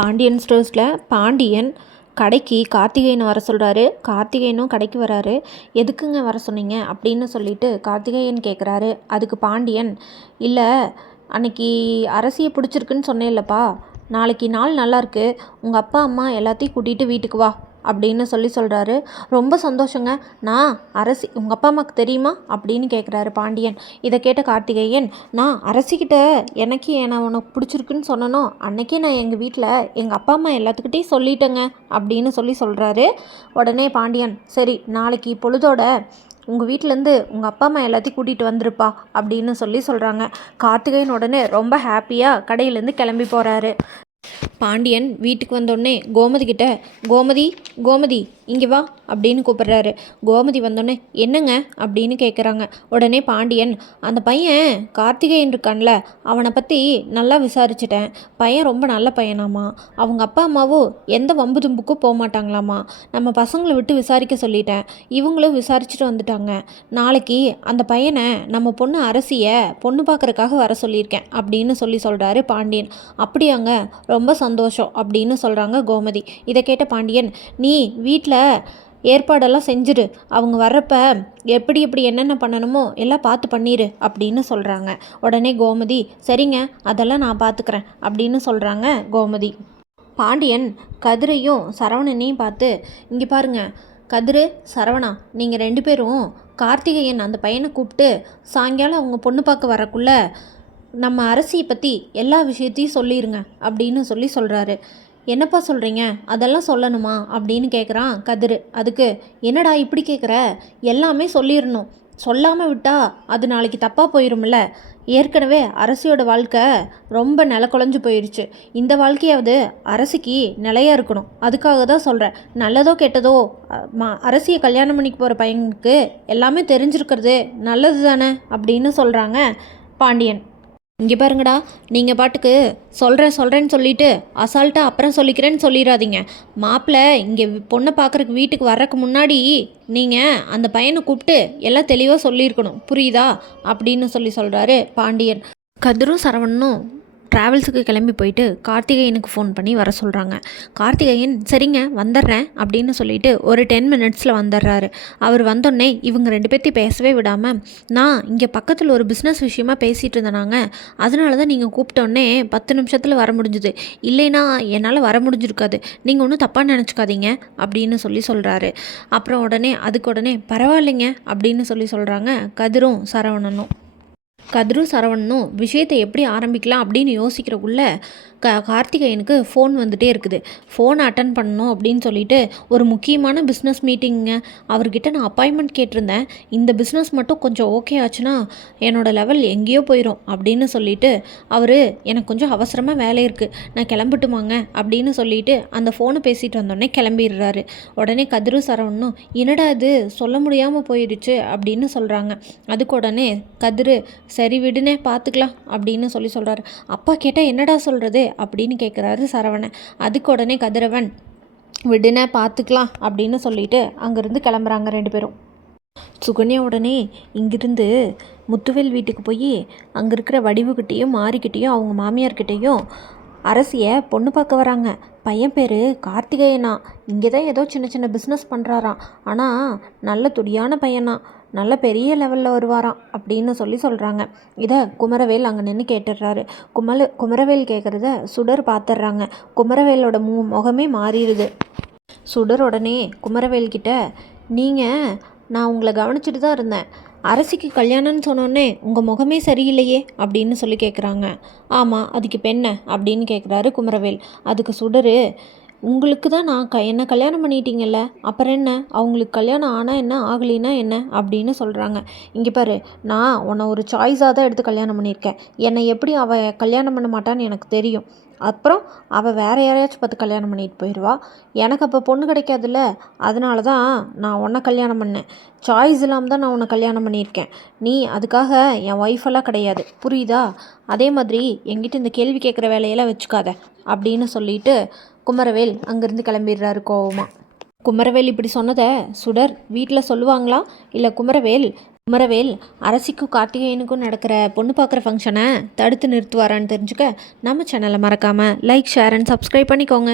பாண்டியன் ஸ்டோர்ஸில் பாண்டியன் கடைக்கு கார்த்திகேயனை வர சொல்கிறாரு. கார்த்திகேயனும் கடைக்கு வராரு. எதுக்குங்க வர சொன்னீங்க அப்படின்னு சொல்லிட்டு கார்த்திகேயன் கேட்குறாரு. அதுக்கு பாண்டியன், இல்லை அன்னைக்கு அரசியை பிடிச்சிருக்குன்னு சொன்னேன்லப்பா, நாளைக்கு நாள் நல்லாயிருக்கு, உங்கள் அப்பா அம்மா எல்லாத்தையும் கூட்டிகிட்டு வீட்டுக்கு வா அப்படின்னு சொல்கிறாரு. ரொம்ப சந்தோஷங்க, நான் அரசி உங்கள் அப்பா அம்மாவுக்கு தெரியுமா அப்படின்னு கேட்குறாரு பாண்டியன். இதை கேட்ட கார்த்திகேயன், நான் அரசிக்கிட்ட எனக்கு நான் உனக்கு பிடிச்சிருக்குன்னு சொன்னனோ அன்னைக்கே நான் எங்கள் வீட்டில் எங்கள் அப்பா அம்மா எல்லாத்துக்கிட்டையும் சொல்லிட்டேங்க அப்படின்னு சொல்கிறாரு. உடனே பாண்டியன், சரி நாளைக்கு பொழுதோட உங்கள் வீட்டிலேருந்து உங்கள் அப்பா அம்மா எல்லாத்தையும் கூட்டிகிட்டு வந்துருப்பா அப்படின்னு சொல்கிறாங்க. கார்த்திகேயன் உடனே ரொம்ப ஹாப்பியாக கடையிலேருந்து கிளம்பி போகிறாரு. பாண்டியன் வீட்டுக்கு வந்தோடனே கோமதி கிட்ட, கோமதி கோமதி இங்கே வா அப்படின்னு கூப்பிடுறாரு. கோமதி வந்தோடனே என்னங்க அப்படின்னு கேட்குறாங்க. உடனே பாண்டியன், அந்த பையன் கார்த்திகேயன் இருக்கான்ல, அவனை பற்றி நல்லா விசாரிச்சிட்டேன். பையன் ரொம்ப நல்ல பையனாமா, அவங்க அப்பா அம்மாவும் எந்த வம்பு தும்புக்கும் போக மாட்டாங்களாமா. நம்ம பசங்களை விட்டு விசாரிக்க சொல்லிட்டேன், இவங்களும் விசாரிச்சுட்டு வந்துட்டாங்க. நாளைக்கு அந்த பையனை நம்ம பொண்ணு அரசியை பொண்ணு பார்க்குறக்காக வர சொல்லியிருக்கேன் அப்படின்னு சொல்கிறாரு பாண்டியன். அப்படியாங்க, ரொம்ப சந்தோஷம் அப்படின்னு சொல்கிறாங்க கோமதி. இதை கேட்ட பாண்டியன், நீ வீட்டில் ஏற்பாடெல்லாம் செஞ்சுடு, அவங்க வர்றப்ப எப்படி என்னென்ன பண்ணணுமோ எல்லாம் பார்த்து பண்ணிடு அப்படின்னு சொல்கிறாங்க. உடனே கோமதி, சரிங்க அதெல்லாம் நான் பார்த்துக்கிறேன் அப்படின்னு சொல்கிறாங்க கோமதி. பாண்டியன் கதிரையும் சரவணனையும் பார்த்து, இங்கே பாருங்க கதிரு, சரவணா, நீங்கள் 2 பேரும் கார்த்திகேயன் அந்த பையனை கூப்பிட்டு சாயங்காலம் அவங்க பொண்ணு பார்க்க வரக்குள்ள நம்ம அரசியை பற்றி எல்லா விஷயத்தையும் சொல்லிடுங்க அப்படின்னு சொல்கிறாரு. என்னப்பா சொல்கிறீங்க, அதெல்லாம் சொல்லணுமா அப்படின்னு கேட்குறான் கதிர். அதுக்கு, என்னடா இப்படி கேட்குற, எல்லாமே சொல்லிடணும், சொல்லாமல் விட்டால் அது நாளைக்கு தப்பாக போயிடும்ல. ஏற்கனவே அரசியோட வாழ்க்கை ரொம்ப நிலக்குலைஞ்சு போயிடுச்சு, இந்த வாழ்க்கையாவது அரசிக்கு நிலையாக இருக்கணும், அதுக்காக தான் சொல்கிறேன். நல்லதோ கெட்டதோ அரசியை கல்யாணம் பண்ணிக்கு போகிற பையனுக்கு எல்லாமே தெரிஞ்சிருக்கிறது நல்லது தானே அப்படின்னு சொல்கிறாங்க பாண்டியன். இங்கே பாருங்கடா, நீங்கள் பாட்டுக்கு சொல்கிறேன்னு சொல்லிவிட்டு அசால்ட்டாக அப்புறம் சொல்லிக்கிறேன்னு சொல்லிடாதீங்க. மாப்பிள்ளை இங்கே பொண்ணை பார்க்குறக்கு வீட்டுக்கு வர்றதுக்கு முன்னாடி நீங்கள் அந்த பையனை கூப்பிட்டு எல்லாம் தெளிவாக சொல்லியிருக்கணும், புரியுதா அப்படின்னு சொல்கிறாரு பாண்டியன். கதிரும் சரவணனும் ட்ராவல்ஸுக்கு கிளம்பி போயிட்டு கார்த்திகேயனுக்கு ஃபோன் பண்ணி வர சொல்கிறாங்க. கார்த்திகேயன், சரிங்க வந்துடுறேன் அப்படின்னு சொல்லிட்டு ஒரு 10 மினிட்ஸில் வந்துடுறாரு. அவர் வந்தோடனே இவங்க 2 பேர்த்தையும் பேசவே விடாமல், நான் இங்கே பக்கத்தில் ஒரு பிஸ்னஸ் விஷயமா பேசிகிட்டு இருந்தேனாங்க, அதனால தான் நீங்கள் கூப்பிட்டோன்னே 10 நிமிஷத்தில் வர முடிஞ்சுது, இல்லைன்னா என்னால் வர முடிஞ்சிருக்காது, நீங்கள் ஒன்றும் தப்பாக நினச்சிக்காதீங்க அப்படின்னு சொல்கிறாரு. அப்புறம் அதுக்கு உடனே பரவாயில்லைங்க அப்படின்னு சொல்கிறாங்க கதிரும் சரவணனும். கதிரும் சரவணனும் விஷயத்தை எப்படி ஆரம்பிக்கலாம் அப்படின்னு யோசிக்கிறக்குள்ள கார்த்திகேயனுக்கு ஃபோன் வந்துகிட்டே இருக்குது. ஃபோனை அட்டன் பண்ணணும் அப்படின்னு சொல்லிட்டு, ஒரு முக்கியமான பிஸ்னஸ் மீட்டிங்க, அவர்கிட்ட நான் அப்பாயின்மெண்ட் கேட்டிருந்தேன், இந்த பிஸ்னஸ் மட்டும் கொஞ்சம் ஓகே ஆச்சுன்னா என்னோடய லெவல் எங்கேயோ போயிடும் அப்படின்னு சொல்லிட்டு, அவர் எனக்கு கொஞ்சம் அவசரமாக வேலை இருக்குது, நான் கிளம்பட்டுமாங்க அப்படின்னு சொல்லிட்டு அந்த ஃபோனை பேசிகிட்டு வந்தோடனே கிளம்பிடுறாரு. உடனே கதிரும் சரவணனும், என்னடா இது சொல்ல முடியாமல் போயிடுச்சு அப்படின்னு சொல்கிறாங்க. அதுக்கு உடனே கதிரு, சரி விடுனே பார்த்துக்கலாம் அப்படின்னு சொல்கிறாரு. அப்பா கேட்டால் என்னடா சொல்கிறது அப்படின்னு கேட்குறாரு சரவணன். அதுக்கு உடனே கதிரவன், விடுனே பார்த்துக்கலாம் அப்படின்னு சொல்லிட்டு அங்கேருந்து கிளம்புறாங்க 2 பேரும். சுகன்யா உடனே இங்கிருந்து முத்துவேல் வீட்டுக்கு போய் அங்கே இருக்கிற வடிவுக்கிட்டேயும் மாரிக்கிட்டேயும் அவங்க மாமியார்கிட்டேயும் அரசியை பொண்ணு பார்க்க வராங்க. பையன் பேர் கார்த்திகேயனா, இங்கே தான் ஏதோ சின்ன பிஸ்னஸ் பண்ணுறாராம், ஆனால் நல்ல துடியான பையனா, நல்ல பெரிய லெவலில் வருவாராம் அப்படின்னு சொல்கிறாங்க. இதை குமரவேல் அங்கே நின்று கேட்டுடுறாரு. குமரவேல் கேட்குறத சுடர் பார்த்துட்றாங்க. குமரவேலோட முகமே மாறிடுது. சுடர் உடனே குமரவேல்கிட்ட, நீங்கள், நான் உங்களை கவனிச்சுட்டு தான் இருந்தேன், அரசிக்கு கல்யாணம்னு சொன்னோடனே உங்கள் முகமே சரியில்லையே அப்படின்னு கேட்குறாங்க. ஆமாம், அதுக்கு பெண்ண அப்படின்னு கேட்குறாரு குமரவேல். அதுக்கு சுடர், உங்களுக்கு தான் நான் என்ன கல்யாணம் பண்ணிட்டீங்கல்ல, அப்புறம் என்ன, அவங்களுக்கு கல்யாணம் ஆனால் என்ன ஆகலினா என்ன அப்படின்னு சொல்கிறாங்க. இங்கே பாரு, நான் உன்னை ஒரு சாய்ஸாக தான் எடுத்து கல்யாணம் பண்ணியிருக்கேன், என்னை எப்படி அவள் கல்யாணம் பண்ண மாட்டான்னு எனக்கு தெரியும், அப்புறம் அவள் வேறு யாரையாச்சும் பார்த்து கல்யாணம் பண்ணிட்டு போயிடுவா, எனக்கு அப்போ பொண்ணு கிடைக்காதுல்ல, அதனால தான் நான் உன்னை கல்யாணம் பண்ணேன், சாய்ஸ் இல்லாமல் தான் நான் உன்னை கல்யாணம் பண்ணியிருக்கேன், நீ அதுக்காக என் ஒய்ஃபெல்லாம் கிடையாது, புரியுதா, அதே மாதிரி என்கிட்ட இந்த கேள்வி கேட்குற வேலையெல்லாம் வச்சுக்காத அப்படின்னு சொல்லிட்டு குமரவேல் அங்கேருந்து கிளம்பிடுறாரு கோவமாக. குமரவேல் இப்படி சொன்னதை சுடர் வீட்டில் சொல்லுவாங்களா, இல்லை குமரவேல் குமரவேல் அரசிக்கும் கார்த்திகேயனுக்கும் நடக்கிற பொண்ணு பார்க்குற ஃபங்க்ஷனை தடுத்து நிறுத்துவாரான்னு தெரிஞ்சுக்க நம்ம சேனலை மறக்காமல் லைக் ஷேர் அண்ட் சப்ஸ்கிரைப் பண்ணிக்கோங்க.